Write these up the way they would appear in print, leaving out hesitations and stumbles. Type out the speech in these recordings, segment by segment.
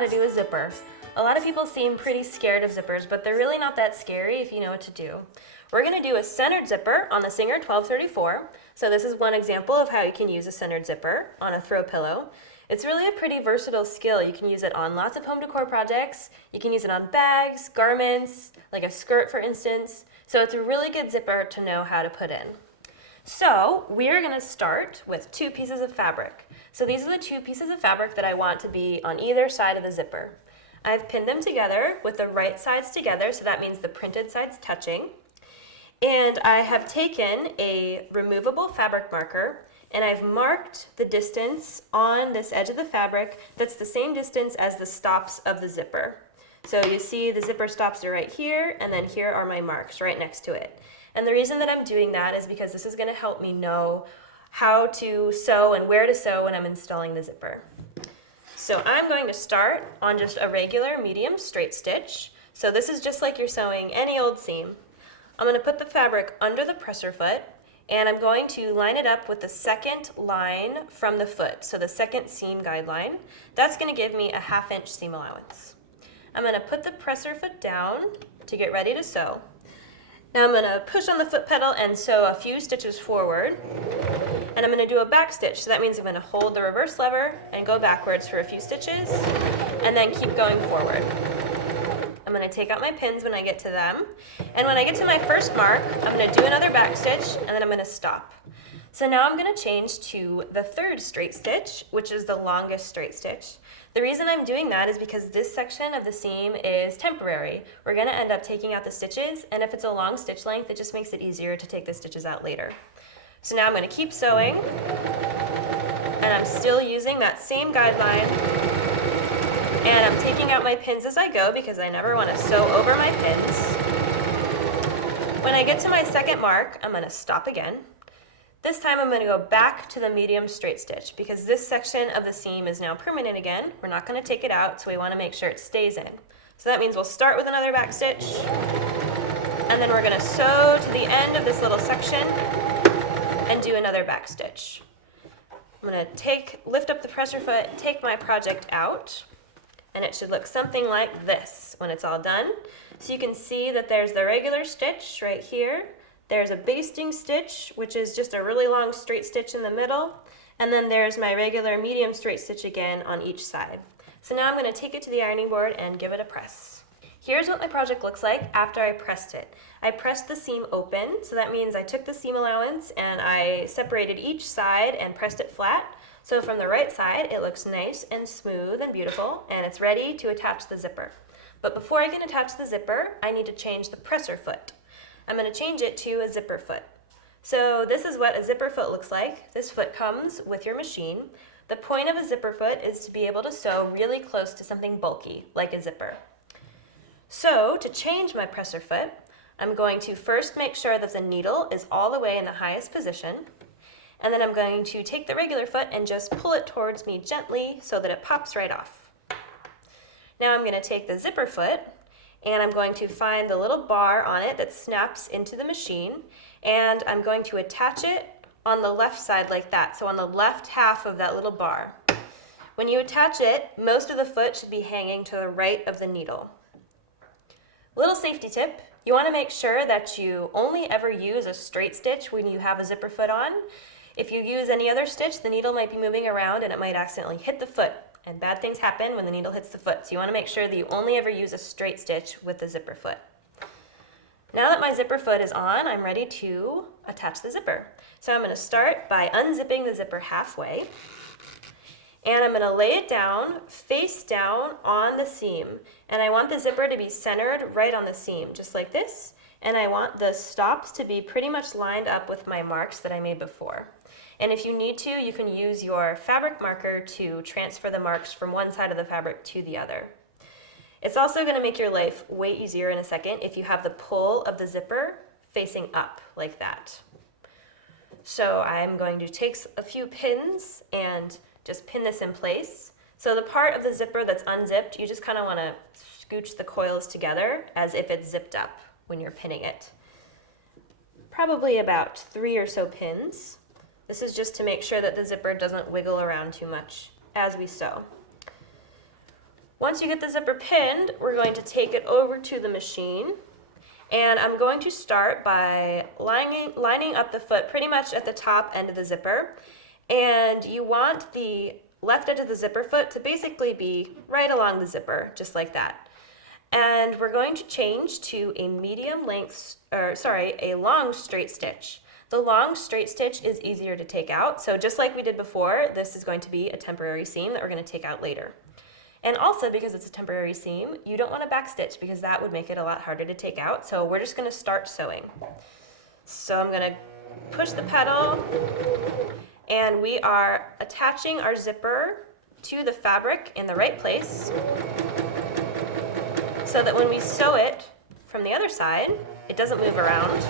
how to do a zipper. A lot of people seem pretty scared of zippers, but they're really not that scary if you know what to do. We're going to do a centered zipper on the Singer 1234. So this is one example of how you can use a centered zipper on a throw pillow. It's really a pretty versatile skill. You can use it on lots of home decor projects. You can use it on bags, garments, like a skirt for instance. So it's a really good zipper to know how to put in. So we're going to start with 2 pieces of fabric. So these are the 2 pieces of fabric that I want to be on either side of the zipper. I've pinned them together with the right sides together, so that means the printed sides touching. And I have taken a removable fabric marker and I've marked the distance on this edge of the fabric that's the same distance as the stops of the zipper. So you see the zipper stops are right here, and then here are my marks right next to it. And the reason that I'm doing that is because this is going to help me know how to sew and where to sew when I'm installing the zipper. So I'm going to start on just a regular medium straight stitch. So this is just like you're sewing any old seam. I'm going to put the fabric under the presser foot, and I'm going to line it up with the second line from the foot, so the second seam guideline. That's going to give me a 1/2 inch seam allowance. I'm going to put the presser foot down to get ready to sew. Now I'm going to push on the foot pedal and sew a few stitches forward, and I'm going to do a back stitch. So that means I'm going to hold the reverse lever and go backwards for a few stitches, and then keep going forward. I'm going to take out my pins when I get to them, and when I get to my first mark, I'm going to do another back stitch, and then I'm going to stop. So now I'm going to change to the 3rd straight stitch, which is the longest straight stitch. The reason I'm doing that is because this section of the seam is temporary. We're going to end up taking out the stitches, and if it's a long stitch length, it just makes it easier to take the stitches out later. So now I'm going to keep sewing, and I'm still using that same guideline, and I'm taking out my pins as I go because I never want to sew over my pins. When I get to my second mark, I'm going to stop again. This time I'm going to go back to the medium straight stitch because this section of the seam is now permanent again. We're not going to take it out, so we want to make sure it stays in. So that means we'll start with another back stitch, and then we're going to sew to the end of this little section and do another back stitch. I'm going to lift up the presser foot, take my project out, and it should look something like this when it's all done. So you can see that there's the regular stitch right here. There's a basting stitch, which is just a really long straight stitch in the middle, and then there's my regular medium straight stitch again on each side. So now I'm going to take it to the ironing board and give it a press. Here's what my project looks like after I pressed it. I pressed the seam open, so that means I took the seam allowance and I separated each side and pressed it flat. So from the right side, it looks nice and smooth and beautiful, and it's ready to attach the zipper. But before I can attach the zipper, I need to change the presser foot. I'm going to change it to a zipper foot. So this is what a zipper foot looks like. This foot comes with your machine. The point of a zipper foot is to be able to sew really close to something bulky, like a zipper. So to change my presser foot, I'm going to first make sure that the needle is all the way in the highest position, and then I'm going to take the regular foot and just pull it towards me gently so that it pops right off. Now I'm going to take the zipper foot, and I'm going to find the little bar on it that snaps into the machine, and I'm going to attach it on the left side like that, so on the left half of that little bar. When you attach it, most of the foot should be hanging to the right of the needle. Little safety tip, you want to make sure that you only ever use a straight stitch when you have a zipper foot on. If you use any other stitch, the needle might be moving around and it might accidentally hit the foot. And bad things happen when the needle hits the foot, so you want to make sure that you only ever use a straight stitch with the zipper foot. Now that my zipper foot is on, I'm ready to attach the zipper. So I'm going to start by unzipping the zipper halfway, and I'm going to lay it down, face down on the seam. And I want the zipper to be centered right on the seam, just like this. And I want the stops to be pretty much lined up with my marks that I made before. And if you need to, you can use your fabric marker to transfer the marks from one side of the fabric to the other. It's also going to make your life way easier in a second if you have the pull of the zipper facing up like that. So I'm going to take a few pins and just pin this in place. So the part of the zipper that's unzipped, you just kind of want to scooch the coils together as if it's zipped up when you're pinning it. Probably about 3 or so pins. This is just to make sure that the zipper doesn't wiggle around too much as we sew. Once you get the zipper pinned, we're going to take it over to the machine. And I'm going to start by lining up the foot pretty much at the top end of the zipper. And you want the left edge of the zipper foot to basically be right along the zipper, just like that. And we're going to change to a a long straight stitch. The long straight stitch is easier to take out. So just like we did before, this is going to be a temporary seam that we're going to take out later. And also, because it's a temporary seam, you don't want to backstitch because that would make it a lot harder to take out. So we're just going to start sewing. So I'm going to push the pedal, and we are attaching our zipper to the fabric in the right place so that when we sew it from the other side, it doesn't move around.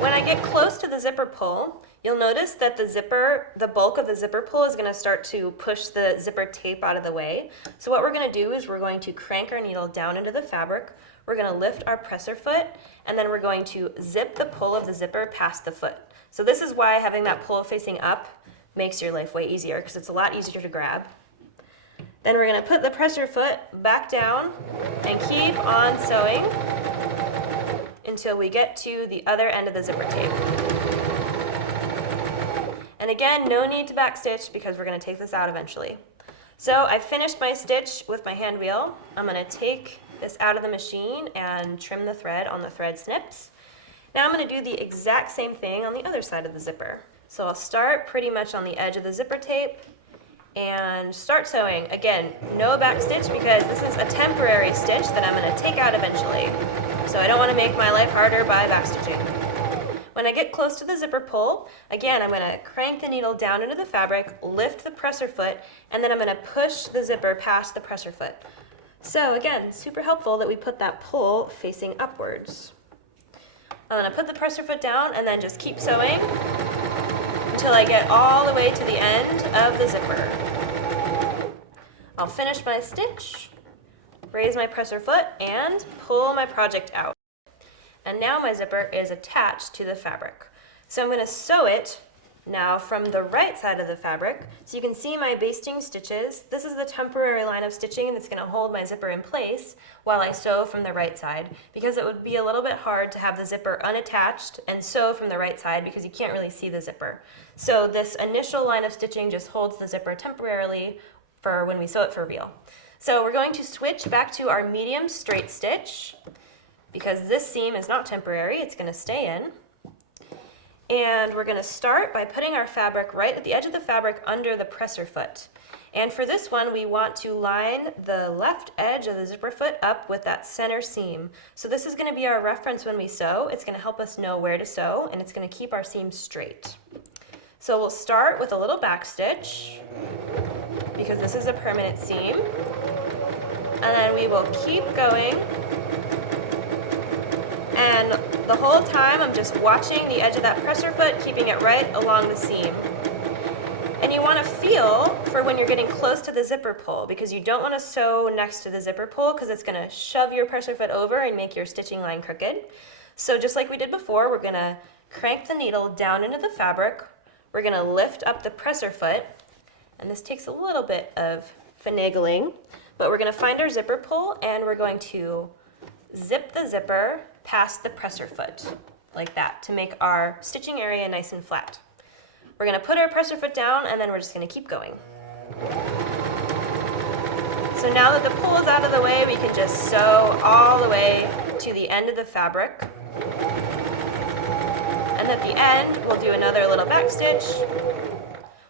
When I get close to the zipper pull, you'll notice that the bulk of the zipper pull is going to start to push the zipper tape out of the way. So what we're going to do is we're going to crank our needle down into the fabric, we're going to lift our presser foot, and then we're going to zip the pull of the zipper past the foot. So this is why having that pull facing up makes your life way easier, because it's a lot easier to grab. Then we're going to put the presser foot back down and keep on sewing until we get to the other end of the zipper tape. And again, no need to backstitch because we're going to take this out eventually. So I finished my stitch with my hand wheel. I'm going to take this out of the machine and trim the thread on the thread snips. Now I'm going to do the exact same thing on the other side of the zipper. So I'll start pretty much on the edge of the zipper tape and start sewing. Again, no backstitch because this is a temporary stitch that I'm going to take out eventually. So I don't want to make my life harder by backstitching. When I get close to the zipper pull, again, I'm going to crank the needle down into the fabric, lift the presser foot, and then I'm going to push the zipper past the presser foot. So again, super helpful that we put that pull facing upwards. I'm going to put the presser foot down and then just keep sewing until I get all the way to the end of the zipper. I'll finish my stitch, raise my presser foot, and pull my project out. And now my zipper is attached to the fabric. So I'm going to sew it now from the right side of the fabric. So you can see my basting stitches. This is the temporary line of stitching that's going to hold my zipper in place while I sew from the right side, because it would be a little bit hard to have the zipper unattached and sew from the right side because you can't really see the zipper. So this initial line of stitching just holds the zipper temporarily for when we sew it for real. So we're going to switch back to our medium straight stitch because this seam is not temporary, it's going to stay in. And we're going to start by putting our fabric right at the edge of the fabric under the presser foot. And for this one, we want to line the left edge of the zipper foot up with that center seam. So this is going to be our reference when we sew. It's going to help us know where to sew, and it's going to keep our seam straight. So we'll start with a little back stitch because this is a permanent seam. And then we will keep going. And the whole time I'm just watching the edge of that presser foot, keeping it right along the seam. And you want to feel for when you're getting close to the zipper pull, because you don't want to sew next to the zipper pull because it's going to shove your presser foot over and make your stitching line crooked. So just like we did before, we're going to crank the needle down into the fabric. We're going to lift up the presser foot, and this takes a little bit of finagling, but we're going to find our zipper pull and we're going to zip the zipper past the presser foot, like that, to make our stitching area nice and flat. We're going to put our presser foot down and then we're just going to keep going. So now that the pull is out of the way, we can just sew all the way to the end of the fabric. And at the end, we'll do another little back stitch.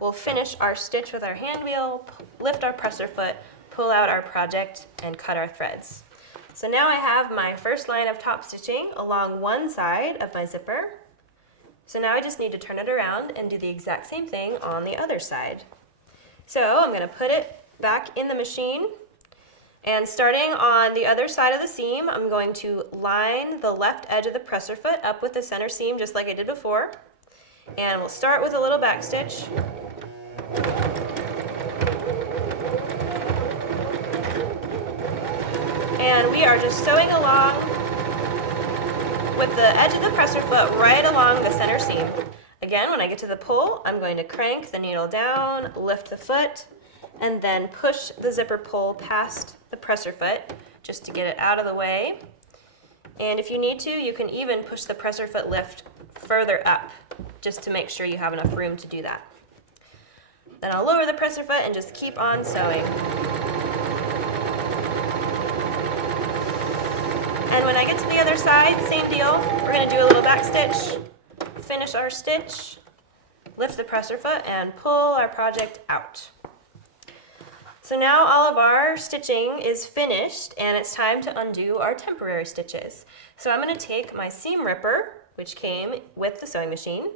We'll finish our stitch with our hand wheel, lift our presser foot, pull out our project, and cut our threads. So now I have my first line of top stitching along one side of my zipper. So now I just need to turn it around and do the exact same thing on the other side. So I'm going to put it back in the machine, and starting on the other side of the seam, I'm going to line the left edge of the presser foot up with the center seam just like I did before. And we'll start with a little back stitch. And we are just sewing along with the edge of the presser foot right along the center seam. Again, when I get to the pull, I'm going to crank the needle down, lift the foot, and then push the zipper pull past the presser foot just to get it out of the way. And if you need to, you can even push the presser foot lift further up just to make sure you have enough room to do that. Then I'll lower the presser foot and just keep on sewing. And when I get to the other side, same deal. We're going to do a little back stitch, finish our stitch, lift the presser foot, and pull our project out. So now all of our stitching is finished, and it's time to undo our temporary stitches. So I'm going to take my seam ripper, which came with the sewing machine,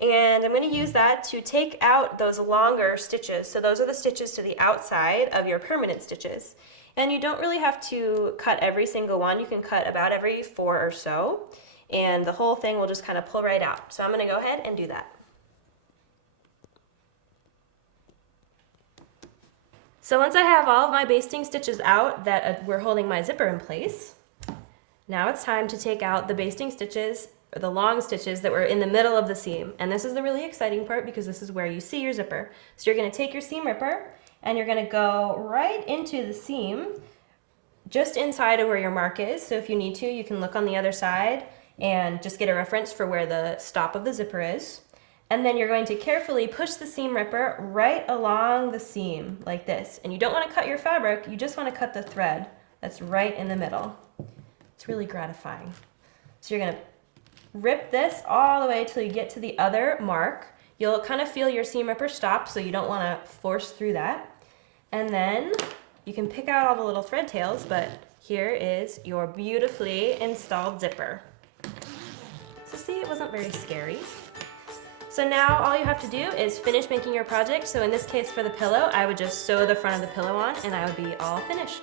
and I'm going to use that to take out those longer stitches. So those are the stitches to the outside of your permanent stitches. And you don't really have to cut every single one. You can cut about every 4 or so, and the whole thing will just kind of pull right out. So I'm going to go ahead and do that. So once I have all of my basting stitches out that were holding my zipper in place, now it's time to take out the basting stitches, or the long stitches that were in the middle of the seam. And this is the really exciting part because this is where you see your zipper. So you're going to take your seam ripper and you're going to go right into the seam just inside of where your mark is. So if you need to, you can look on the other side and just get a reference for where the stop of the zipper is. And then you're going to carefully push the seam ripper right along the seam like this. And you don't want to cut your fabric, you just want to cut the thread that's right in the middle. It's really gratifying. So you're going to rip this all the way till you get to the other mark. You'll kind of feel your seam ripper stop, so you don't want to force through that. And then you can pick out all the little thread tails, but here is your beautifully installed zipper. So see, it wasn't very scary. So now all you have to do is finish making your project. So in this case for the pillow, I would just sew the front of the pillow on and I would be all finished.